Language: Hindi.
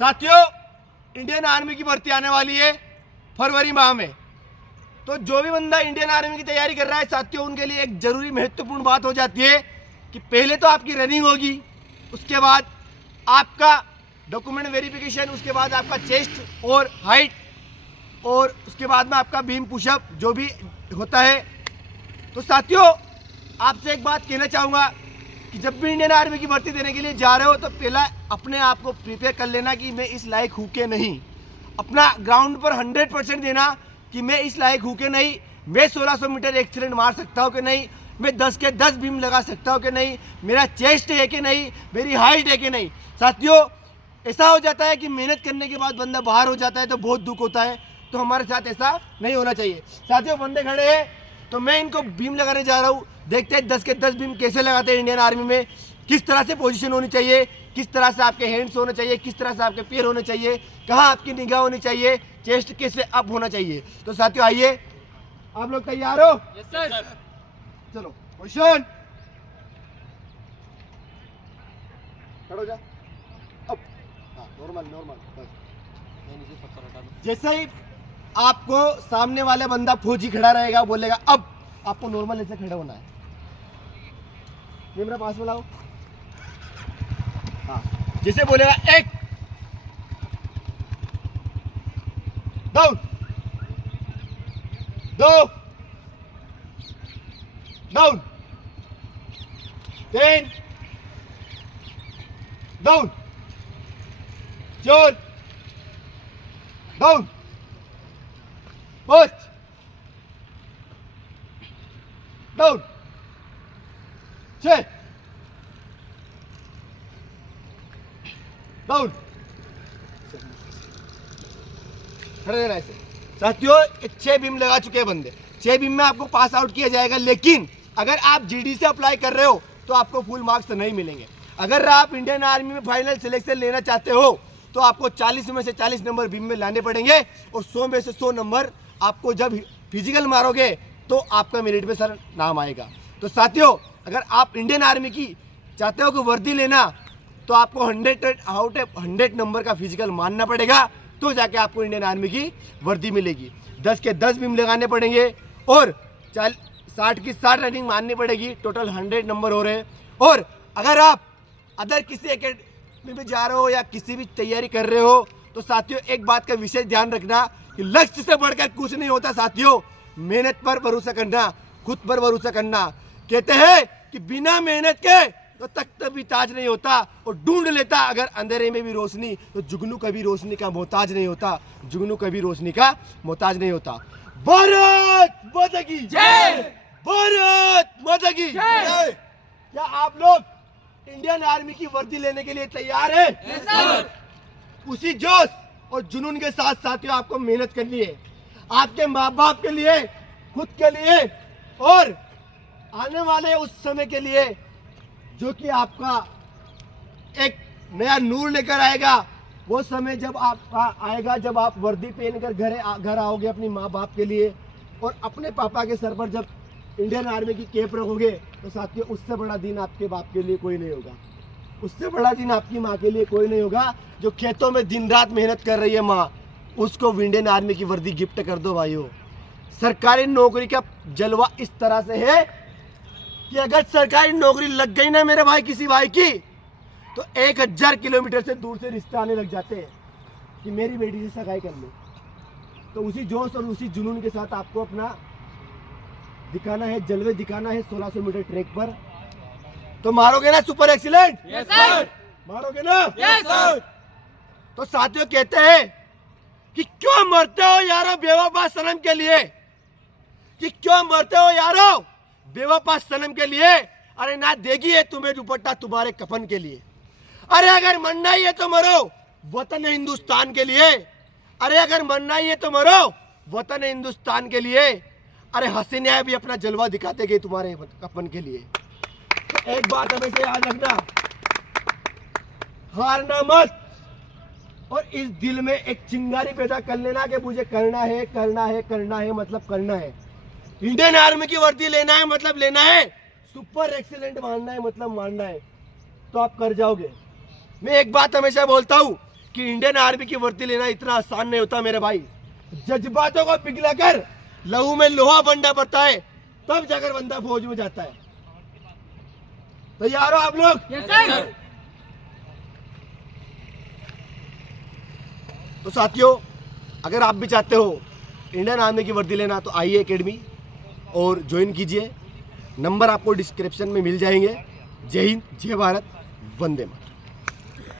साथियों, इंडियन आर्मी की भर्ती आने वाली है फरवरी माह में। तो जो भी बंदा इंडियन आर्मी की तैयारी कर रहा है साथियों, उनके लिए एक जरूरी महत्वपूर्ण बात हो जाती है कि पहले तो आपकी रनिंग होगी, उसके बाद आपका डॉक्यूमेंट वेरिफिकेशन, उसके बाद आपका चेस्ट और हाइट, और उसके बाद में आपका बीम पुशअप जो भी होता है। तो साथियों, आपसे एक बात कहना चाहूँगा कि जब भी इंडियन आर्मी की भर्ती देने के लिए जा रहे हो तो पहला अपने आप को प्रिपेयर कर लेना कि मैं इस लायक हूँ कि नहीं। अपना ग्राउंड पर 100% देना कि मैं इस लायक हूँ कि नहीं, मैं 1600 मीटर एक्सीलेंट मार सकता हूँ कि नहीं, मैं 10 के 10 बीम लगा सकता हूँ कि नहीं, मेरा चेस्ट है कि नहीं, मेरी हाइट है कि नहीं। साथियों, ऐसा हो जाता है कि मेहनत करने के बाद बंदा बाहर हो जाता है तो बहुत दुख होता है। तो हमारे साथ ऐसा नहीं होना चाहिए। साथियों, बंदे खड़े हैं तो मैं इनको बीम लगाने जा रहा हूँ। देखते हैं 10 के 10 बीम कैसे लगाते हैं इंडियन आर्मी में, किस तरह से पोजीशन होनी चाहिए, किस तरह से आपके हैंड्स होने चाहिए, किस तरह से आपके पैर होने चाहिए, कहाँ आपकी निगाह होनी चाहिए, चेस्ट कैसे अप होना चाहिए। तो साथियों आइए, आप लोग तैयार हो? Yes sir. चलो पोजीशन, खड़ो जा। अब हाँ, नॉर्मल बस। जैसे ही आपको सामने वाला बंदा फौजी खड़ा रहेगा, बोलेगा अब आपको नॉर्मल ऐसे खड़ा होना है। ये मेरा पास में लाओ। हाँ, जैसे बोलेगा 1 down, 2 down, 3 down, 4 down, 5 down, 6 down. खड़े रहना ऐसे। साथियों, 6 बीम लगा चुके हैं बंदे। 6 बीम में आपको पास आउट किया जाएगा, लेकिन अगर आप जीडी से अप्लाई कर रहे हो तो आपको फुल मार्क्स तो नहीं मिलेंगे। अगर आप इंडियन आर्मी में फाइनल सिलेक्शन लेना चाहते हो तो आपको 40 में से 40 नंबर बीम में लाने पड़ेंगे, और 100 में से 100 नंबर आपको जब फिजिकल मारोगे तो आपका मेरिट में सर नाम आएगा। तो साथियों, अगर आप इंडियन आर्मी की चाहते हो कि वर्दी लेना तो आपको 100 आउट ऑफ 100 नंबर का फिजिकल मानना पड़ेगा, तो जाके आपको इंडियन आर्मी की वर्दी मिलेगी। 10 के 10 बीम लगाने पड़ेंगे और 60 की 60 रनिंग मारनी पड़ेगी। टोटल 100 नंबर हो रहे हैं। और अगर आप अदर किसी एकेडमी में जा रहे हो या किसी भी तैयारी कर रहे हो तो साथियों, एक बात का विशेष ध्यान रखना कि लक्ष्य से बढ़कर कुछ नहीं होता। साथियों, मेहनत पर भरोसा करना, खुद पर भरोसा करना। कहते हैं कि बिना मेहनत के तो तख्त भी ताज नहीं होता, और ढूंढ लेता अगर अंधेरे में भी रोशनी तो जुगनू कभी रोशनी का मोहताज नहीं होता, जुगनू कभी रोशनी का मोहताज नहीं होता। भारत माता की जय, भारत माता की जय। क्या आप लोग इंडियन आर्मी की वर्दी लेने के लिए तैयार हैं? Yes sir. उसी जोश और जुनून के साथ साथियों आपको मेहनत करनी है, आपके माँ बाप के लिए, खुद के लिए, और आने वाले उस समय के लिए जो कि आपका एक नया नूर लेकर आएगा। वो समय जब आपका आएगा जब आप वर्दी पहनकर घर आओगे अपनी माँ बाप के लिए, और अपने पापा के सर पर जब इंडियन आर्मी की कैप रखोगे, तो साथियों उससे बड़ा दिन आपके बाप के लिए कोई नहीं होगा, उससे बड़ा दिन आपकी माँ के लिए कोई नहीं होगा। जो खेतों में दिन रात मेहनत कर रही है माँ, उसको इंडियन आर्मी की वर्दी गिफ्ट कर दो भाइयों। सरकारी नौकरी का जलवा इस तरह से है कि अगर सरकारी नौकरी लग गई ना मेरे भाई किसी भाई की, तो 1000 किलोमीटर से दूर से रिश्ते आने लग जाते हैं कि मेरी बेटी से सगाई कर लो। तो उसी जोश और उसी जुनून के साथ आपको अपना दिखाना है, जलवे दिखाना है 1600 मीटर ट्रैक पर। तो मारोगे ना सुपर एक्सीलेंट? Yes sir. मारोगे ना? Yes sir. तो साथियों कहते हैं कि क्यों मरते हो यारो बेवफा सनम के लिए, कि क्यों मरते हो यारो बेवफा सनम के लिए। अरे ना देगी है तुम्हें दुपट्टा तुम्हारे कफन के लिए। अरे अगर मरना ही है तो मरो वतन हिंदुस्तान के लिए। अरे अगर मरना ही है तो मरो वतन हिंदुस्तान के लिए। अरे हसीना भी अपना जलवा दिखाते गए तुम्हारे कफन के लिए। तो एक बात हमेशा याद रखना, हारना मत, और इस दिल में एक चिंगारी पैदा कर लेना कि मुझे करना है, करना है, करना है, मतलब करना है। इंडियन आर्मी की वर्दी लेना है मतलब लेना है, सुपर एक्सीलेंट मानना है मतलब मानना है, तो आप कर जाओगे। मैं एक बात हमेशा बोलता हूँ कि इंडियन आर्मी की वर्दी लेना इतना आसान नहीं होता मेरे भाई। जज्बातों को पिघलाकर लहू में लोहा बनना पड़ता है, तब जाकर बंदा फौज में जाता है। तैयार हो आप लोग? Yes sir. तो साथियों, अगर आप भी चाहते हो इंडियन आर्मी की वर्दी लेना तो आइए एकेडमी और ज्वाइन कीजिए। नंबर आपको डिस्क्रिप्शन में मिल जाएंगे। जय हिंद, जय भारत, वंदे मातरम।